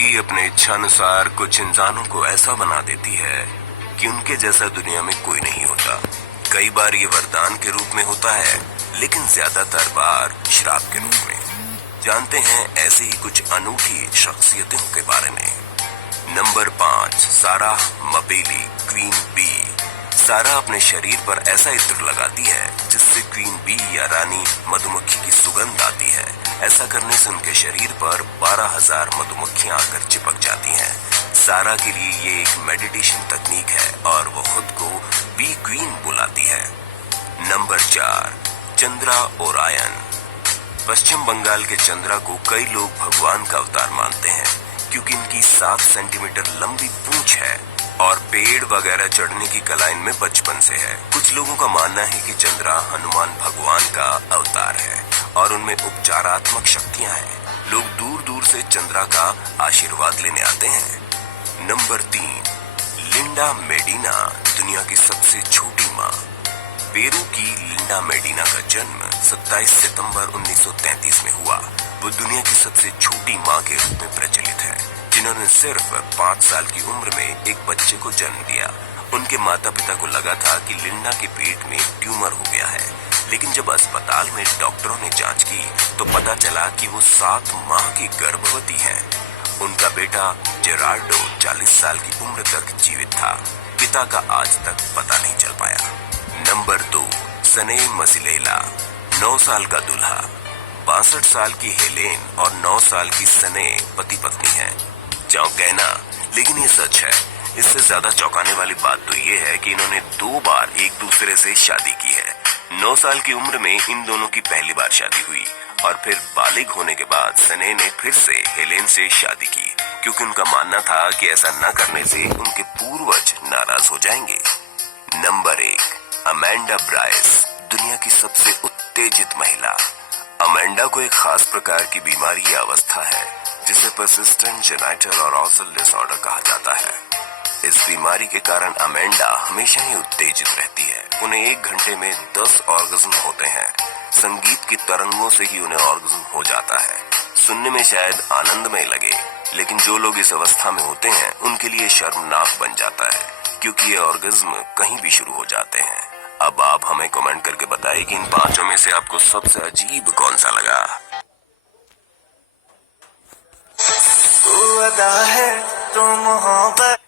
प्रकृति अपने इच्छानुसार कुछ इंसानों को ऐसा बना देती है कि उनके जैसा दुनिया में कोई नहीं होता। कई बार ये वरदान के रूप में होता है, लेकिन ज्यादातर बार श्राप के रूप में। जानते हैं ऐसे ही कुछ अनूठी शख्सियतों के बारे में। नंबर 5, सारा मबेली, क्वीन बी। सारा अपने शरीर पर ऐसा इत्र लगाती है जिससे क्वीन बी या रानी मधुमक्खी की सुगंध आती है। ऐसा करने से उनके शरीर पर 12,000 मधुमक्खियां आकर चिपक जाती हैं। सारा के लिए ये एक मेडिटेशन तकनीक है और वो खुद को बी क्वीन बुलाती है। नंबर 4, चंद्रा ओरायन। पश्चिम बंगाल के चंद्रा को कई लोग भगवान का अवतार मानते हैं क्योंकि इनकी 7 सेंटीमीटर लंबी पूंछ है और पेड़ वगैरह चढ़ने की कला इनमें बचपन से है। कुछ लोगों का मानना है कि चंद्रा हनुमान भगवान का अवतार है और उनमें उपचारात्मक शक्तियां हैं। लोग दूर दूर से चंद्रा का आशीर्वाद लेने आते हैं। नंबर 3, लिंडा मेडिना, दुनिया की सबसे छोटी माँ। पेरू की लिंडा मेडिना का जन्म 27 सितंबर 1933 में हुआ। वो दुनिया की सबसे छोटी माँ के रूप में प्रचलित है, जिन्होंने सिर्फ 5 साल की उम्र में एक बच्चे को जन्म दिया। उनके माता पिता को लगा था कि लिंडा के पेट में ट्यूमर हो गया है, लेकिन जब अस्पताल में डॉक्टरों ने जांच की तो पता चला कि वो 7 माह की गर्भवती है। उनका बेटा जेरार्डो 40 साल की उम्र तक जीवित था। पिता का आज तक पता नहीं चल पाया। नंबर 2, सने मसिलेला, 9 साल का दूल्हा। 62 साल की हेलेन और 9 साल की सने पति पत्नी है। चौंके ना, लेकिन ये सच है। इससे ज्यादा चौंकाने वाली बात तो ये है कि इन्होंने 2 बार एक दूसरे से शादी की है। 9 साल की उम्र में इन दोनों की पहली बार शादी हुई और फिर बालिग होने के बाद सने ने फिर से हेलेन से शादी की, क्योंकि उनका मानना था कि ऐसा न करने से उनके पूर्वज नाराज हो जाएंगे। नंबर 1, अमेंडा ब्राइस, दुनिया की सबसे उत्तेजित महिला। अमेंडा को एक खास प्रकार की बीमारी या अवस्था है जिसे परसिस्टेंट जेनिटल अराउजल डिसऑर्डर कहा जाता है। इस बीमारी के कारण अमेंडा हमेशा ही उत्तेजित रहती है। उन्हें 1 घंटे में 10 ऑर्गेज्म होते हैं। संगीत की तरंगों से ही उन्हें ऑर्गेज्म हो जाता है। सुनने में शायद आनंदमय लगे, लेकिन जो लोग इस अवस्था में होते हैं उनके लिए शर्मनाक बन जाता है, क्योंकि ये ऑर्गेज्म कहीं भी शुरू हो जाते हैं। अब आप हमें कमेंट करके बताइए कि इन 5 में से आपको सबसे अजीब कौन सा लगा। तू अदा है तो मोहब्बत